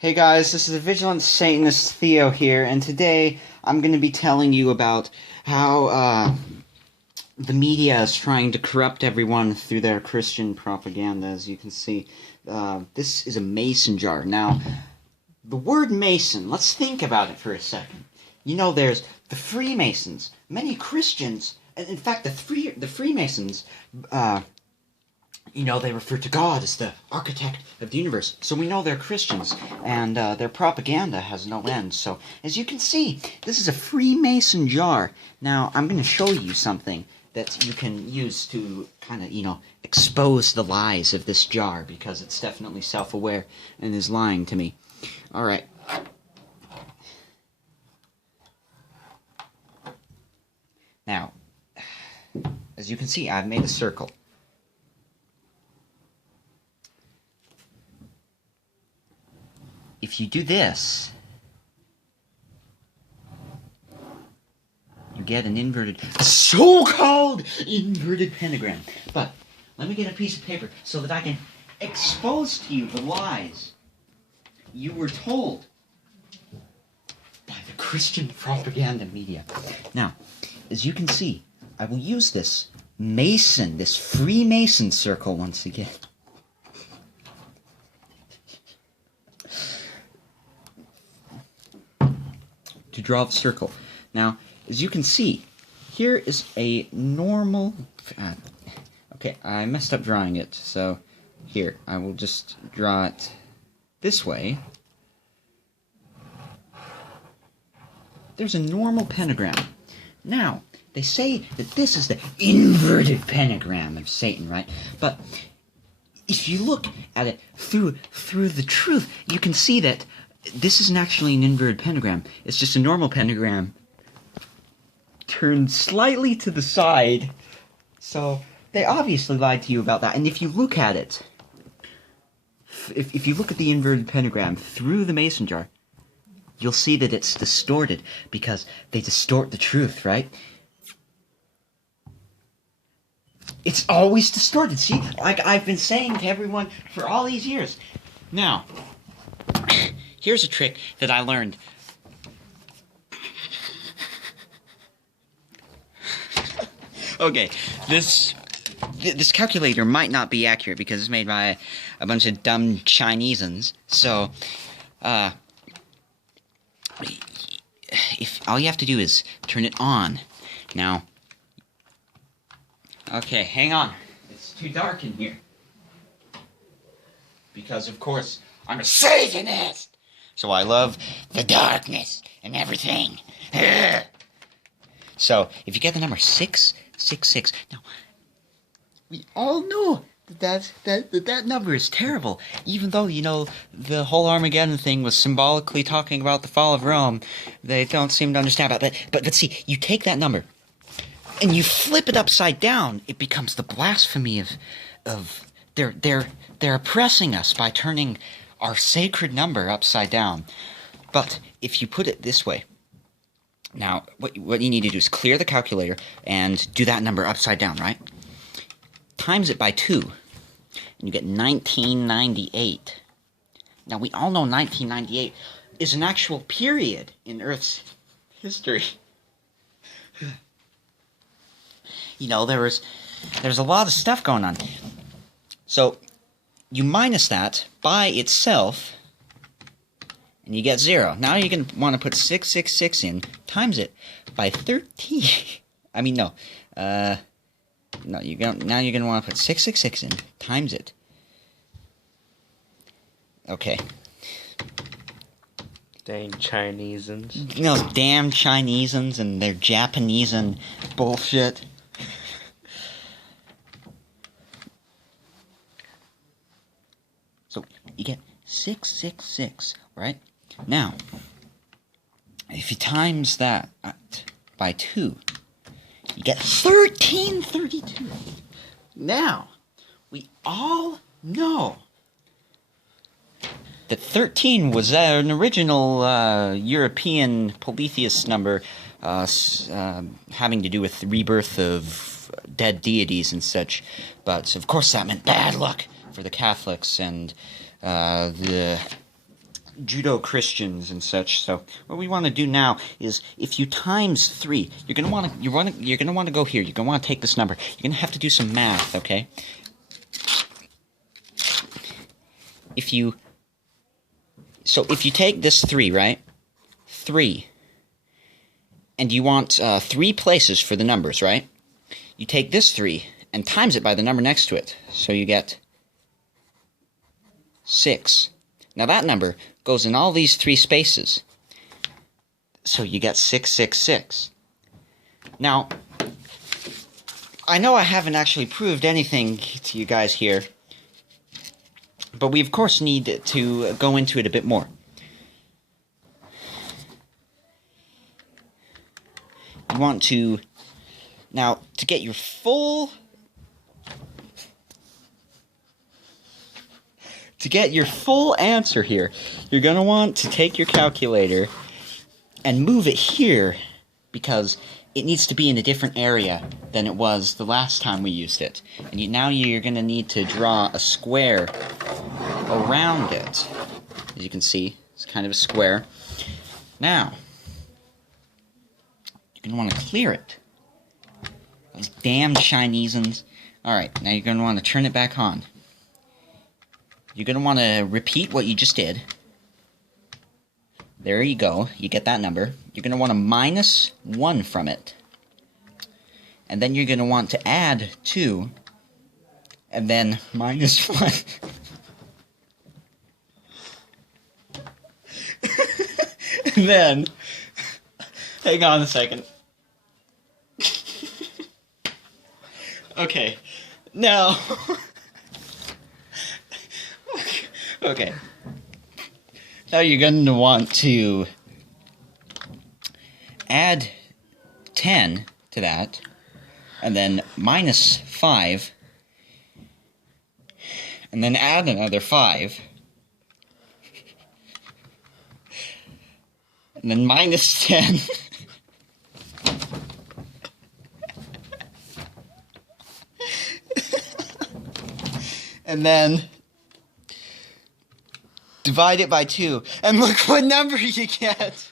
Hey guys, this is the Vigilant Satanist Theo here, and today I'm going to be telling you about how the media is trying to corrupt everyone through their Christian propaganda. As you can see, this is a mason jar. Now, the word mason, let's think about it for a second. You know, there's the Freemasons. Many Christians, in fact, the Freemasons, they refer to God as the architect of the universe. So we know they're Christians, and their propaganda has no end. So, as you can see, this is a Freemason jar. Now, I'm going to show you something that you can use to kind of, expose the lies of this jar, because it's definitely self-aware and is lying to me. Alright. Now, as you can see, I've made a circle. If you do this, you get an inverted, so-called inverted pentagram. But let me get a piece of paper so that I can expose to you the lies you were told by the Christian propaganda media. Now, as you can see, I will use this Mason, this Freemason circle once again. To draw the circle. Now, as you can see, here is a normal... okay, I messed up drawing it, so here, I will just draw it this way. There's a normal pentagram. Now, they say that this is the inverted pentagram of Satan, right? But if you look at it through the truth, you can see that this isn't actually an inverted pentagram. It's just a normal pentagram turned slightly to the side. So they obviously lied to you about that. And if you look at it, if you look at the inverted pentagram through the mason jar, you'll see that it's distorted, because they distort the truth, right? It's always distorted, see? Like I've been saying to everyone for all these years. Now, here's a trick that I learned. Okay, this calculator might not be accurate because it's made by a bunch of dumb Chinesans. So, if all you have to do is turn it on. Now, okay, hang on. It's too dark in here. Because, of course, I'm a Satanist! So I love the darkness and everything. So, if you get the number 666, now, we all know that number is terrible. Even though, the whole Armageddon thing was symbolically talking about the fall of Rome, they don't seem to understand about that. But see, you take that number, and you flip it upside down, it becomes the blasphemy of they're oppressing us by turning our sacred number upside down. But if you put it this way, now what you need to do is clear the calculator and do that number upside down, right? Times it by 2, and you get 1998. Now we all know 1998 is an actual period in Earth's history. There's a lot of stuff going on. So you minus that by itself, and you get 0. Now you're going to want to put 666 in, times it by 13. I mean, no. No, now you're going to want to put 666 in, times it. Okay. Dang Chinesans. Damn Chinesans and their Japanese and bullshit. So, you get 666, right? Now, if you times that by 2, you get 1332. Now, we all know that 13 was an original European polytheist number having to do with the rebirth of dead deities and such. But, of course, that meant bad luck for the Catholics and the judo Christians and such. So what we want to do now is, if you times 3, you're gonna want to go here. You're gonna want to take this number. You're gonna have to do some math, okay? If you take this 3, right? 3. And you want 3 places for the numbers, right? You take this 3 and times it by the number next to it. So you get 6. Now that number goes in all these 3 spaces. So you get 666. Now, I know I haven't actually proved anything to you guys here, but we of course need to go into it a bit more. You want to, now, to get your full answer here, you're going to want to take your calculator and move it here, because it needs to be in a different area than it was the last time we used it. And now you're going to need to draw a square around it. As you can see, it's kind of a square. Now, you're going to want to clear it. Those damn Chinesans. Alright, now you're going to want to turn it back on. You're going to want to repeat what you just did. There you go. You get that number. You're going to want to minus 1 from it. And then you're going to want to add 2. And then minus 1. And then, hang on a second. Okay, now, okay, now you're going to want to add 10 to that, and then minus 5, and then add another 5, and then minus 10, and then divide it by 2, and look what number you get!